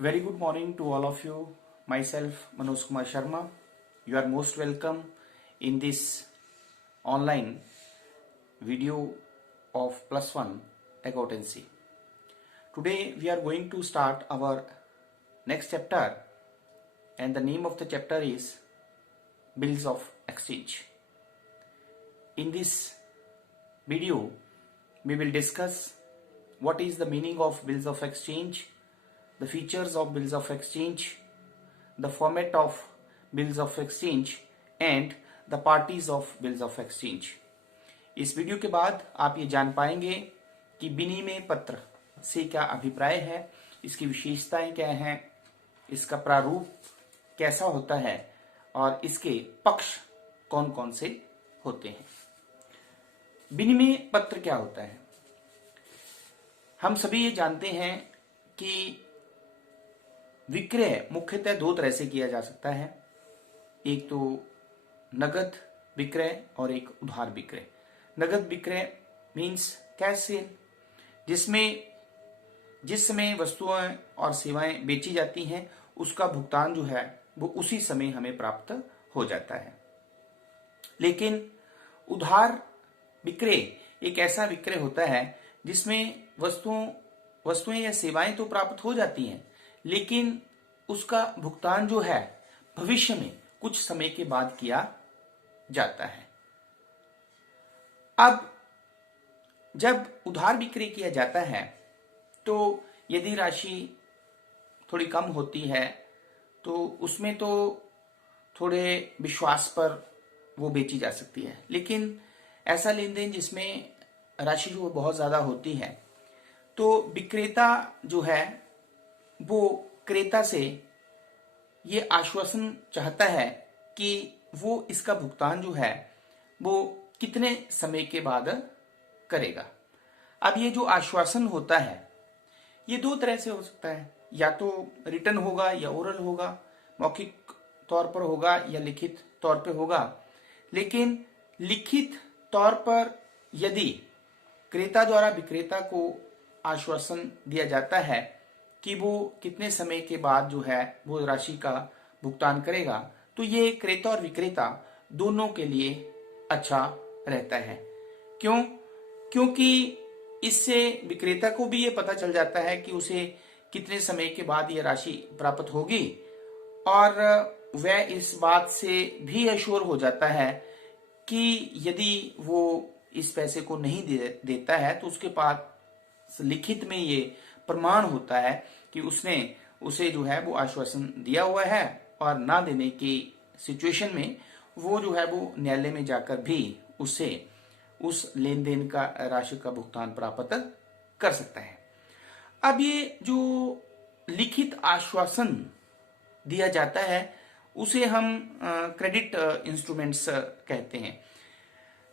Very good morning to all of you. Myself, Manoj Kumar Sharma. You are most welcome in this online video of Plus One Accountancy. Today we are going to start our next chapter, and the name of the chapter is Bills of Exchange. In this video, we will discuss what is the meaning of bills of exchange, the features of bills of exchange, the format of bills of exchange and the parties of bills of exchange. इस video के बाद आप ये जान पाएंगे कि विनिमय पत्र से क्या अभिप्राय है, इसकी विशेषताएं क्या हैं, इसका प्रारूप कैसा होता है और इसके पक्ष कौन कौन से होते हैं। विनिमय पत्र क्या होता है? हम सभी ये जानते हैं कि विक्रय मुख्यतः दो तरह से किया जा सकता है, एक तो नगद विक्रय और एक उधार विक्रय। नगद विक्रय मीन्स कैश सेल, जिसमें जिस समय वस्तुएं और सेवाएं बेची जाती हैं उसका भुगतान जो है वो उसी समय हमें प्राप्त हो जाता है। लेकिन उधार विक्रय एक ऐसा विक्रय होता है जिसमें वस्तुएं या सेवाएं तो प्राप्त हो जाती हैं, लेकिन उसका भुगतान जो है भविष्य में कुछ समय के बाद किया जाता है। अब जब उधार विक्रय किया जाता है तो यदि राशि थोड़ी कम होती है तो उसमें तो थोड़े विश्वास पर वो बेची जा सकती है, लेकिन ऐसा लेन देन जिसमें राशि जो बहुत ज्यादा होती है तो विक्रेता जो है वो क्रेता से ये आश्वासन चाहता है कि वो इसका भुगतान जो है वो कितने समय के बाद करेगा। अब ये जो आश्वासन होता है ये दो तरह से हो सकता है, या तो रिटन होगा या ओरल होगा, मौखिक तौर पर होगा या लिखित तौर पर होगा। लेकिन लिखित तौर पर यदि क्रेता द्वारा विक्रेता को आश्वासन दिया जाता है कि वो कितने समय के बाद जो है वो राशि का भुगतान करेगा, तो ये क्रेता और विक्रेता दोनों के लिए अच्छा रहता है। क्यों? क्योंकि इससे विक्रेता को भी ये पता चल जाता है कि उसे कितने समय के बाद ये राशि प्राप्त होगी, और वह इस बात से भी अश्योर हो जाता है कि यदि वो इस पैसे को नहीं देता है तो उसके पास लिखित में ये प्रमाण होता है कि उसने उसे जो है वो आश्वासन दिया हुआ है, और ना देने की सिचुएशन में वो जो है वो न्यायालय में जाकर भी उसे उस लेन देन का राशि का भुगतान प्राप्त कर सकता है। अब ये जो लिखित आश्वासन दिया जाता है उसे हम क्रेडिट इंस्ट्रूमेंट्स कहते हैं,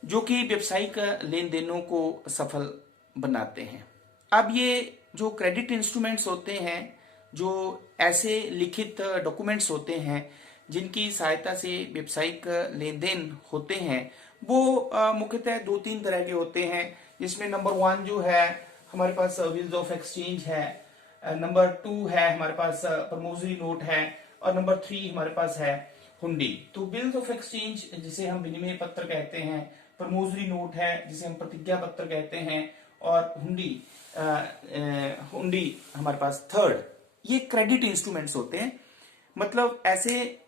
जो कि व्यावसायिक लेन देनों को सफल बनाते हैं। अब ये जो क्रेडिट इंस्ट्रूमेंट्स होते हैं, जो ऐसे लिखित डॉक्यूमेंट्स होते हैं जिनकी सहायता से व्यावसायिक लेन देन होते हैं, वो मुख्यतः दो तीन तरह के होते हैं, जिसमें नंबर 1 जो है हमारे पास बिल्स ऑफ एक्सचेंज है, नंबर 2 है हमारे पास प्रमोजरी नोट है, और नंबर 3 हमारे पास है हुंडी। तो बिल्स ऑफ एक्सचेंज जिसे हम विनिमय पत्र कहते हैं, प्रमोजरी नोट है जिसे हम प्रतिज्ञा पत्र कहते हैं, और हुंडी हमारे पास थर्ड, ये क्रेडिट इंस्ट्रूमेंट्स होते हैं। मतलब ऐसे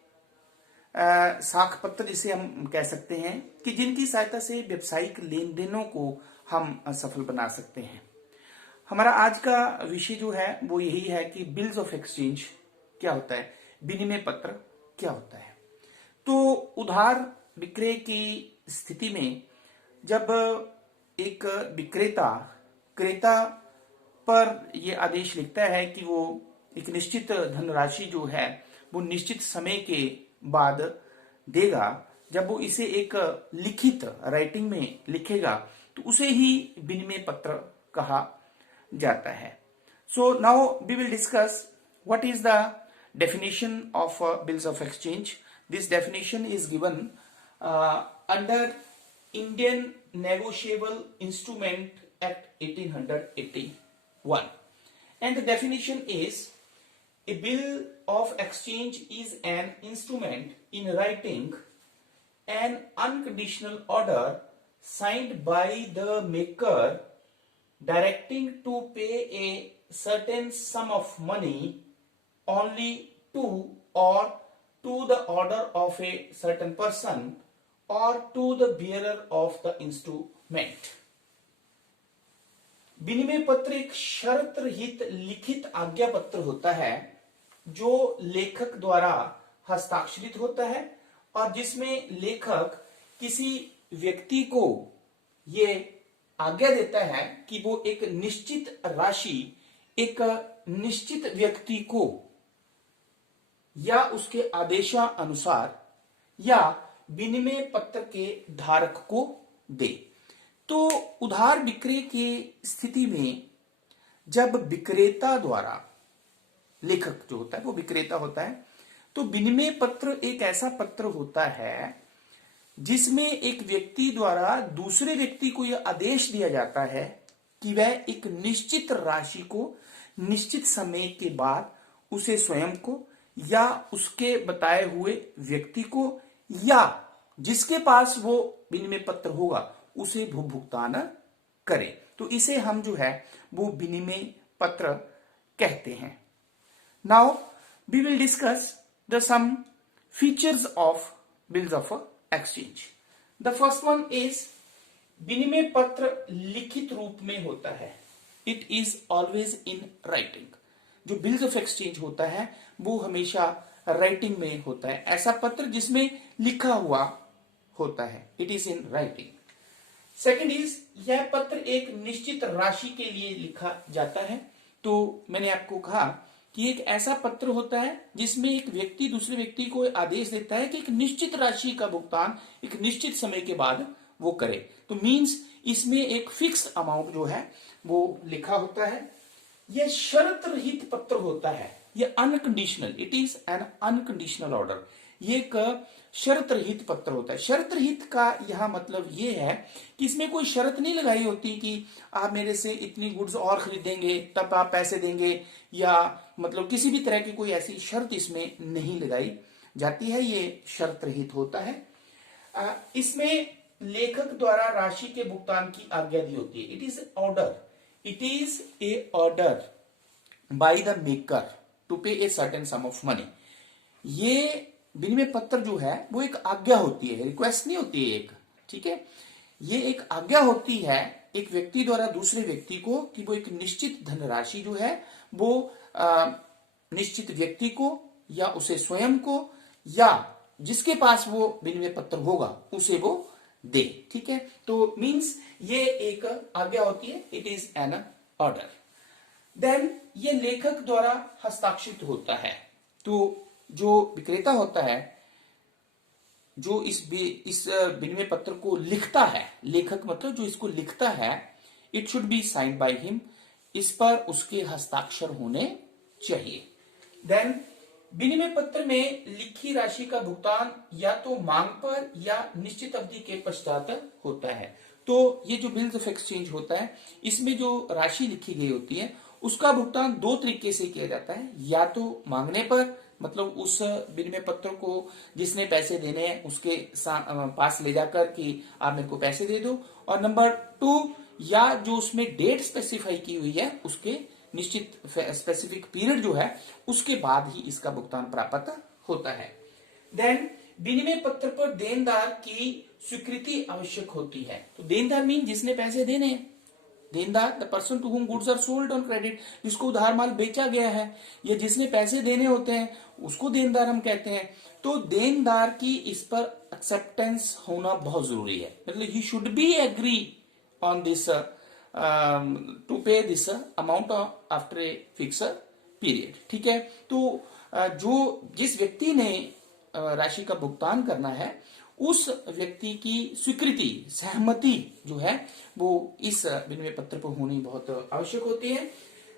साख पत्र जिसे हम कह सकते हैं कि जिनकी सहायता से व्यावसायिक लेन देनों को हम सफल बना सकते हैं। हमारा आज का विषय जो है वो यही है कि बिल्स ऑफ एक्सचेंज क्या होता है, विनिमय पत्र क्या होता है। तो उधार विक्रय की स्थिति में जब एक विक्रेता क्रेता पर यह आदेश लिखता है कि वो एक निश्चित धनराशि जो है वो निश्चित समय के बाद देगा, जब वो इसे एक लिखित राइटिंग में लिखेगा तो उसे ही विनिमय पत्र कहा जाता है। So now we will discuss what is the definition of bills of exchange. This definition is given under Indian Negotiable Instrument Act 1881, and the definition is A bill of exchange is an instrument in writing an unconditional order signed by the maker directing to pay a certain sum of money only to or to the order of a certain person or to the bearer of the instrument. विनिमय पत्र एक शर्त रहित लिखित आज्ञा पत्र होता है जो लेखक द्वारा हस्ताक्षरित होता है और जिसमें लेखक किसी व्यक्ति को ये आज्ञा देता है कि वो एक निश्चित राशि एक निश्चित व्यक्ति को या उसके आदेशानुसार या विनिमय पत्र के धारक को दे। तो उधार विक्रय की स्थिति में जब विक्रेता द्वारा, लेखक जो होता है वो विक्रेता होता है, तो विनिमय पत्र एक ऐसा पत्र होता है जिसमें एक व्यक्ति द्वारा दूसरे व्यक्ति को यह आदेश दिया जाता है कि वह एक निश्चित राशि को निश्चित समय के बाद उसे स्वयं को या उसके बताए हुए व्यक्ति को या जिसके पास वो विनिमय पत्र होगा उसे भुगतान करे। तो इसे हम जो है वो विनिमय पत्र कहते हैं। Now we will discuss the some features of bills of exchange. The first one is विनिमय पत्र लिखित रूप में होता है। It is always in writing. जो बिल्स ऑफ एक्सचेंज होता है वो हमेशा राइटिंग में होता है, ऐसा पत्र जिसमें लिखा हुआ होता है। It is in writing. Second is यह पत्र एक निश्चित राशि के लिए लिखा जाता है। तो मैंने आपको कहा कि एक ऐसा पत्र होता है जिसमें एक व्यक्ति दूसरे व्यक्ति को आदेश देता है कि एक निश्चित राशि का भुगतान एक निश्चित समय के बाद वो करे। तो मींस इसमें एक फिक्स अमाउंट जो है वो लिखा होता है। यह शर्त रहित पत्र होता है, यह unconditional, it is N unconditional order. ये एक शर्त रहित पत्र होता है। शर्त रहित का यह मतलब ये है कि इसमें कोई शर्त नहीं लगाई होती कि आप मेरे से इतनी गुड्स और खरीदेंगे तब आप पैसे देंगे, या मतलब किसी भी तरह की कोई ऐसी शर्त इसमें नहीं लगाई जाती है। ये शर्त रहित होता है। इसमें लेखक द्वारा राशि के भुगतान की आज्ञा दी होती है। It is order, it is a order by the maker to pay a certain sum of money. ये विनिमय पत्र जो है वो एक आज्ञा होती है, रिक्वेस्ट नहीं होती है एक, ठीक है। ये एक आज्ञा होती है एक व्यक्ति द्वारा दूसरे व्यक्ति को कि वो एक निश्चित धनराशि जो है वो निश्चित व्यक्ति को या उसे स्वयं को या जिसके पास वो विनिमय पत्र होगा उसे वो दे, ठीक है। तो मींस ये एक आज्ञा होती है, it is an order. Then ये लेखक द्वारा हस्ताक्षरित होता है। तो जो विक्रेता होता है जो इस विनिमय पत्र को लिखता है, लेखक मतलब जो इसको लिखता है, it should be signed by him, इस पर उसके हस्ताक्षर होने चाहिए। देन विनिमय पत्र में लिखी राशि का भुगतान या तो मांग पर या निश्चित अवधि के पश्चात होता है। तो ये जो बिल्स ऑफ एक्सचेंज होता है इसमें जो राशि लिखी गई होती है उसका भुगतान दो तरीके से किया जाता है। या तो मांगने पर, मतलब उस विनिमय पत्र को जिसने पैसे देने हैं उसके पास ले जाकर कि आप मेरे को पैसे दे दो, और नंबर 2 या जो उसमें डेट स्पेसिफाई की हुई है उसके निश्चित स्पेसिफिक पीरियड जो है उसके बाद ही इसका भुगतान प्राप्त होता है। देन विनिमय पत्र पर देनदार की स्वीकृति आवश्यक होती है। तो देनदार मीन जिसने पैसे देने हैं, देनदार the person to whom goods are sold on credit, जिसको उधार माल बेचा गया है या जिसने पैसे देने होते हैं उसको देनदार हम कहते हैं। तो देनदार की इस पर एक्सेप्टेंस होना बहुत जरूरी है, मतलब he should be agree on this to pay this amount after a fix period, ठीक है। तो जो जिस व्यक्ति ने राशि का भुगतान करना है उस व्यक्ति की स्वीकृति, सहमति जो है वो इस विनिमय पत्र पर होनी बहुत आवश्यक होती है।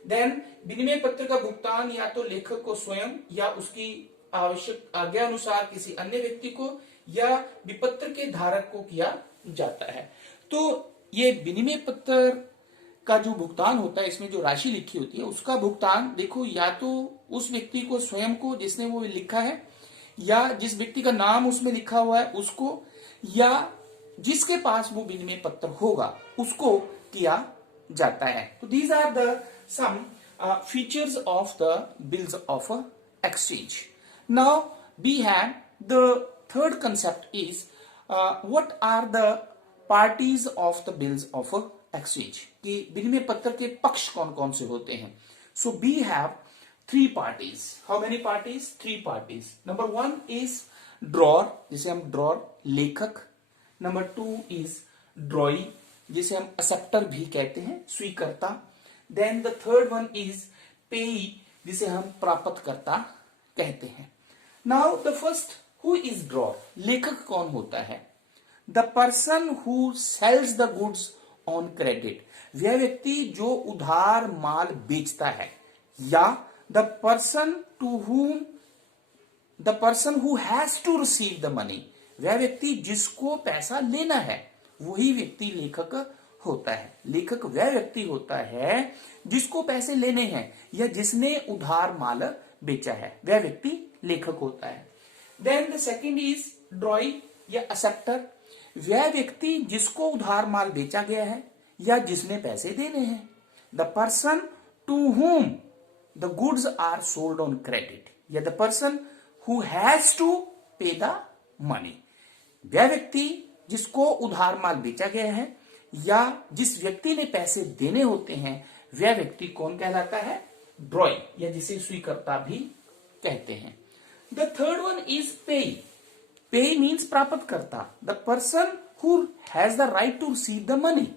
देन विनिमय पत्र का भुगतान या तो लेखक को स्वयं या उसकी आवश्यक आज्ञा अनुसार किसी अन्य व्यक्ति को या विपत्र के धारक को किया जाता है। तो ये विनिमय पत्र का जो भुगतान होता है इसमें जो राशि लिखी होती है उसका भुगतान देखो या तो उस व्यक्ति को स्वयं को जिसने वो लिखा है, या जिस व्यक्ति का नाम उसमें लिखा हुआ है उसको, या जिसके पास वो विनिमय पत्र होगा उसको किया जाता है। तो these are the some features of the bills of exchange. Now we have the third concept is what are the parties of the bills of exchange, कि विनिमय पत्र के पक्ष कौन कौन से होते हैं। So we have three parties. How many parties? Three parties. Number one is drawer, जिसे हम ड्रॉर लेखक। नंबर टू इज ड्रॉई, जिसे हम एक्सेप्टर भी कहते हैं, स्वीकर्ता। Then the third one is payee, जिसे हम प्राप्तकर्ता कहते हैं। Now the first, who is drawer? लेखक कौन होता है? The person who sells the goods on credit, वह व्यक्ति जो उधार माल बेचता है। या the person who has to receive the money, वह व्यक्ति जिसको पैसा लेना है, वही व्यक्ति लेखक होता है। लेखक वह व्यक्ति होता है जिसको पैसे लेने हैं या जिसने उधार माल बेचा है, वह व्यक्ति लेखक होता है। Then the second is drawee या एक्सेप्टर, वह व्यक्ति जिसको उधार माल बेचा गया है या जिसने पैसे देने हैं। The person to whom the goods are sold on credit, या the person who has to pay the money, वह व्यक्ति जिसको उधार माल बेचा गया है या जिस व्यक्ति ने पैसे देने होते हैं, वह व्यक्ति कौन कहलाता है? ड्रॉई, या जिसे स्वीकर्ता भी कहते हैं। द थर्ड वन इज पेई। पेई मीन्स प्राप्तकर्ता। The person who has the right to receive the money,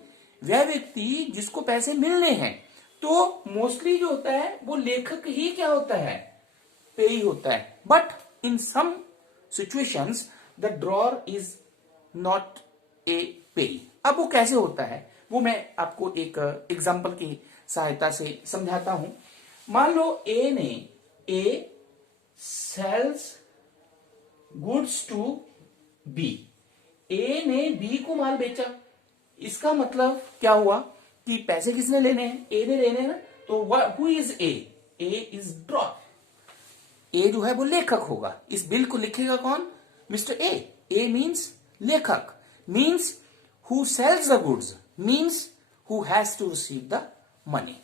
वह व्यक्ति जिसको पैसे मिलने हैं। तो मोस्टली जो होता है वो लेखक ही क्या होता है? पेई होता है। But in some situations the drawer is not a payee. अब वो कैसे होता है वो मैं आपको एक एग्जांपल की सहायता से समझाता हूं। मान लो ए सेल्स गुड्स टू बी, ए ने बी को माल बेचा। इसका मतलब क्या हुआ कि पैसे किसने लेने हैं? ए ने लेने हैं ना। तो who is A? A is drawer. A जो है वो लेखक होगा। इस बिल को लिखेगा कौन? Mister A. ए मीन्स लेखक, means who sells the goods, means who has to receive the money.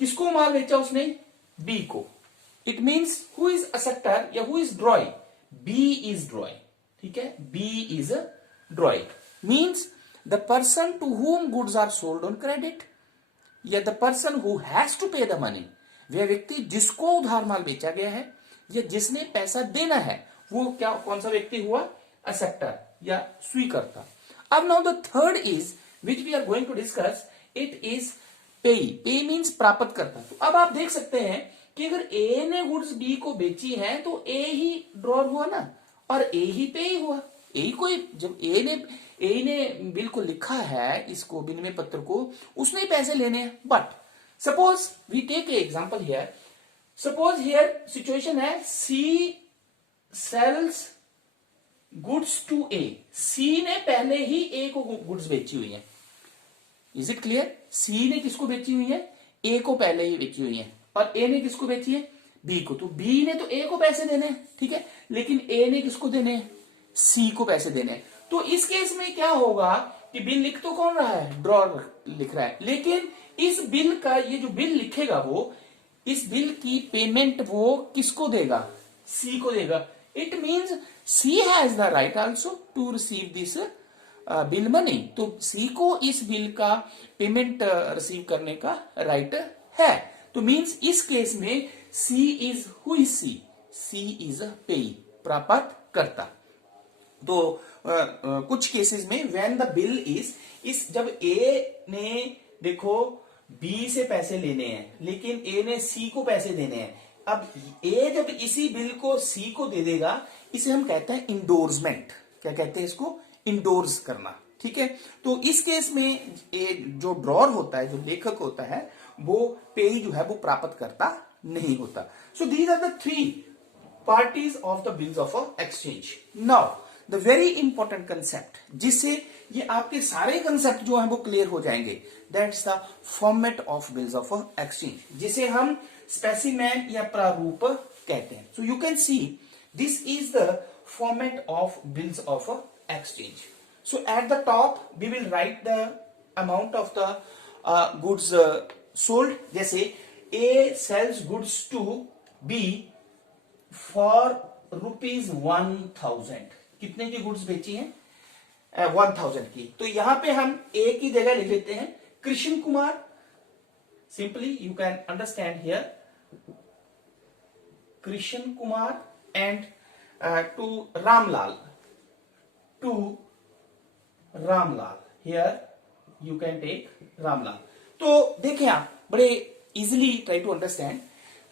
किसको माल बेचा उसने? बी को। It means who is acceptor या who is drawee? B is drawee. ठीक है, B is drawee means the person to whom goods are sold on credit, या the person who has to pay the money, वह व्यक्ति जिसको उधार माल बेचा गया है या जिसने पैसा देना है, वो क्या कौन सा व्यक्ति हुआ? एक्सेप्टर या स्वीकर्ता। अब now the third is which we are going to discuss, it is payee. Pay means प्राप्त करता। तो अब आप देख सकते हैं कि अगर ए ने गुड्स बी को बेची है तो ए ही ड्रॉर हुआ ना, और ए ही पेई हुआ। ए ही कोई, जब ए ने बिल को लिखा है, इसको विनिमय पत्र को, उसने ही पैसे लेने हैं। But suppose we take a example here. Suppose here situation है C sells goods to A. C ने पहले ही ए को गुड्स बेची हुई है। Is it clear? सी ने किसको बेची हुई है? ए को पहले ही बेची हुई है। और ए ने किसको बेची है? बी को। तो बी ने तो ए को पैसे देने हैं, ठीक है, लेकिन ए ने किसको देने हैं? सी को पैसे देने हैं। तो इस केस में क्या होगा कि बिल लिख तो कौन रहा है? ड्रॉर लिख रहा है, लेकिन इस बिल का, ये जो बिल लिखेगा वो, इस बिल की पेमेंट वो किसको देगा? सी को देगा। It means C has the right also to receive this bill money. तो सी को इस बिल का पेमेंट रिसीव करने का राइट है। तो मीन्स इस केस में C is, who is C? C is payee, प्राप्त करता। तो कुछ केसेस में व्हेन द बिल इज जब ए ने देखो बी से पैसे लेने हैं लेकिन ए ने सी को पैसे देने हैं। अब ए जब इसी बिल को सी को दे देगा, इसे हम कहते हैं इंडोर्समेंट। क्या कहते हैं इसको? इंडोर्स करना। ठीक है, तो इस केस में जो ड्रॉर होता है, जो लेखक होता है, वो पेई जो है वो प्राप्त करता नहीं होता। So these are the three parties of the bills of exchange. Now the very important concept, जिससे ये आपके सारे कंसेप्ट जो है वो क्लियर हो जाएंगे, that's the format of bills of exchange, जिसे हम स्पेसिमेन या प्रारूप कहते हैं. So you can see this is the format of bills of exchange. So at the top we will write the amount of the goods sold. जैसे A sells goods to B for ₹1000. कितने की goods बेची हैं? 1000 की. तो यहां पे हम ए की जगह लिख लेते हैं Krishna Kumar. Simply you can understand here Krishna Kumar and to Ramlal. Here you can take Ramlal. तो देखें आप बड़े easily try to understand.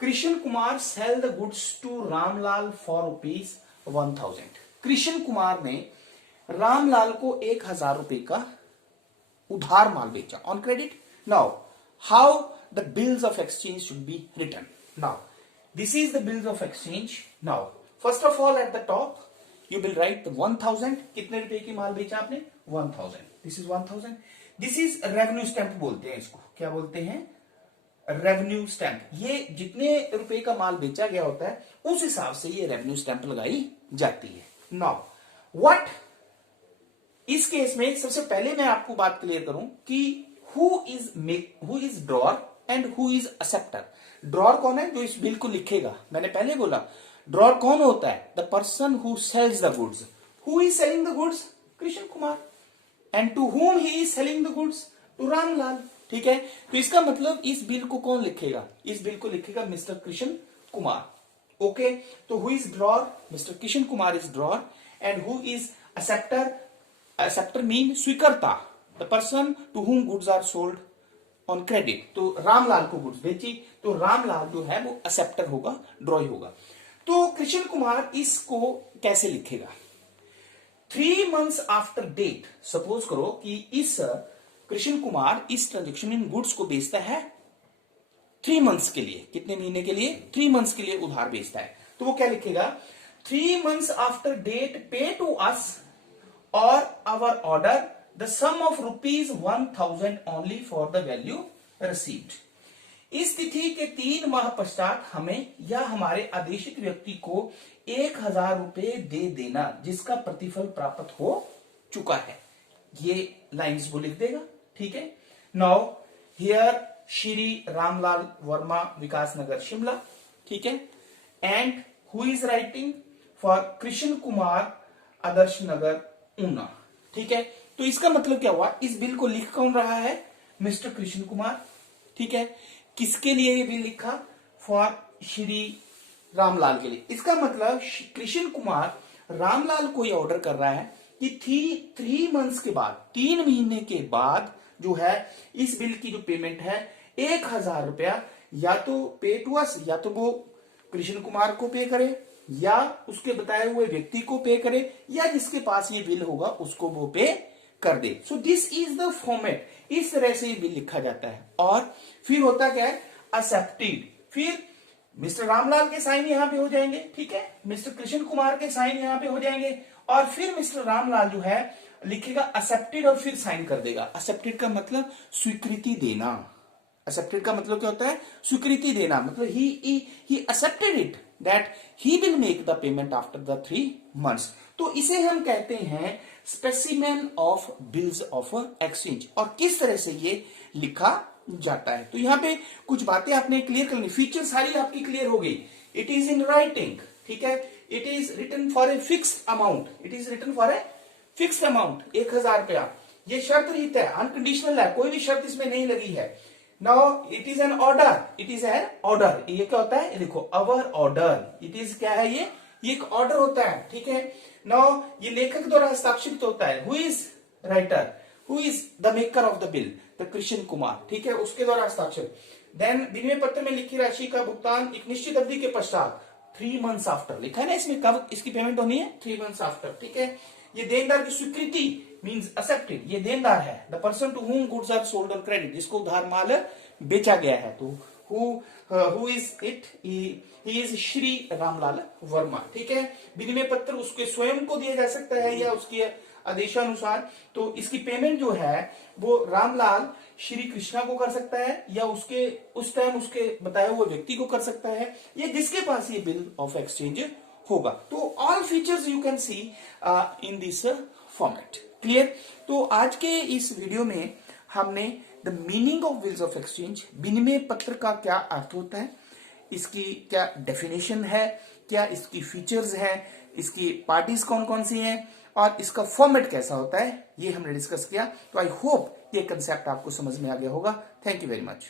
Krishna Kumar sell the goods to Ramlal for ₹1000. Krishna Kumar ने रामलाल को 1000 रुपए का उधार माल बेचा on credit. Now how the bills of exchange should be written. Now this is the bills of exchange. Now first of all at the top you will write 1000. कितने रुपए की माल बेचा आपने? 1000. This is 1000. This is revenue stamp बोलते हैं इसको. क्या बोलते हैं? Revenue stamp. ये जितने रुपए का माल बेचा गया होता है उस हिसाब से ये रेवेन्यू स्टैंप लगाई जाती है. नाउ व्हाट इस केस में सबसे पहले मैं आपको बात क्लियर करूं कि who is drawer and who is acceptor. Drawer कौन है? जो इस बिल को लिखेगा. मैंने पहले बोला ड्रॉर कौन होता है? The person who sells the goods. Who is selling the goods? Krishna Kumar. And to whom he is selling the goods? To Ramlal. ठीक है. तो इसका मतलब इस बिल को कौन लिखेगा? इस बिल को लिखेगा मिस्टर कृष्ण कुमार. ओके. तो who is drawer? Mister Krishna Kumar is drawer. And who is acceptor? Acceptor mean स्वीकर्ता. The person to whom goods are sold on credit. तो रामलाल को गुड्स बेची तो रामलाल जो है वो एक्सेप्टर होगा, ड्रॉई होगा. तो कृष्ण कुमार इसको कैसे लिखेगा? 3 months आफ्टर डेट. सपोज करो कि इस कृष्ण कुमार इस ट्रांजेक्शन इन गुड्स को बेचता है 3 months के लिए. कितने महीने के लिए? 3 months के लिए उधार बेचता है. तो वो क्या लिखेगा? 3 months after date pay to us or our order the sum of ₹1000 only for the value received. इस तिथि के 3 माह पश्चात हमें या हमारे आदेशित व्यक्ति को 1000 रुपए दे देना जिसका प्रतिफल प्राप्त हो चुका है. ये लाइन्स वो लिख देगा. ठीक है. Now here Shri Ramlal Verma, Vikas Nagar, Shimla. ठीक है. And who is writing? For Krishna Kumar, Adarsh Nagar, Una. ठीक है. तो इसका मतलब क्या हुआ? इस बिल को लिख कौन रहा है? मिस्टर कृष्ण कुमार. ठीक है. किसके लिए ये बिल लिखा? फॉर श्री रामलाल के लिए. इसका मतलब कृष्ण कुमार रामलाल को ये ऑर्डर कर रहा है कि 3 months के बाद, 3 महीने के बाद जो है इस बिल की जो पेमेंट है 1000 रुपया या तो पे टू अस, या तो वो कृष्ण कुमार को पे करे या उसके बताए हुए व्यक्ति को पे करे या जिसके पास ये बिल होगा उसको वो पे कर दे. So this is the format. इस तरह से ये बिल लिखा जाता है. और फिर होता क्या है? एक्सेप्टेड. फिर मिस्टर रामलाल के साइन यहां पे हो जाएंगे. ठीक है. मिस्टर कृष्ण कुमार के साइन यहां पे हो जाएंगे और फिर मिस्टर रामलाल जो है लिखेगा एक्सेप्टेड और फिर साइन कर देगा. एक्सेप्टेड का मतलब स्वीकृति देना. एक्सेप्टेड का मतलब क्या होता है? स्वीकृति देना. मतलब he accepted it that he will make the payment after the 3 months. तो इसे हम कहते हैं specimen of bills of exchange. और किस तरह से ये लिखा जाता है. तो यहां पे कुछ बातें आपने क्लियर करनी. फीचर सारी आपकी क्लियर हो गई. It is in writing. ठीक है. It is written for a fixed amount. It is written for a fixed amount. 1000 रुपया. ये शर्त रहित है, अनकंडीशनल है, कोई भी शर्त इसमें नहीं लगी है. Now it is an order. It is an order. ये क्या होता है? देखो, अवर ऑर्डर. इट इज क्या है? ये एक ऑर्डर होता है. ठीक है. नाउ ये लेखक द्वारा हस्ताक्षरित होता है. Who is writer? Who is the maker of the bill? The Krishna Kumar. ठीक है. उसके द्वारा हस्ताक्षर. देन विनिमय पत्र में लिखी राशि का भुगतान एक निश्चित अवधि के पश्चात 3 months आफ्टर. लिखा है ना इसमें कब इसकी पेमेंट होनी है? 3 months आफ्टर. ठीक है. ये देनदार की स्वीकृति मींस एक्सेप्टेड. ये देनदार है. The person to whom goods are sold on credit. जिसको उधार माल बेचा गया है. तो who is it? He is Shri Ramlal Verma. ठीक है. विनिमय पत्र उसके स्वयं को दिया जा सकता है या उसके आदेशानुसार। तो इसकी पेमेंट जो है वो रामलाल श्री कृष्णा को कर सकता है, या उसके उस टाइम उसके बताए हुए व्यक्ति को कर सकता है, या जिसके पास ये बिल ऑफ एक्सचेंज होगा। तो all features you can C in this format. Clear? तो आज के इस वीडियो में हमने the meaning of bills of exchange, विनिमय पत्र का क्या अर्थ होता है, इसकी क्या डेफिनेशन है, क्या इसकी फीचर्स हैं, इसकी पार्टीज कौन कौन सी हैं, और इसका फॉर्मेट कैसा होता है, ये हमने डिस्कस किया। तो आई होप ये कंसेप्ट आपको समझ में आ गया होगा। Thank you very much.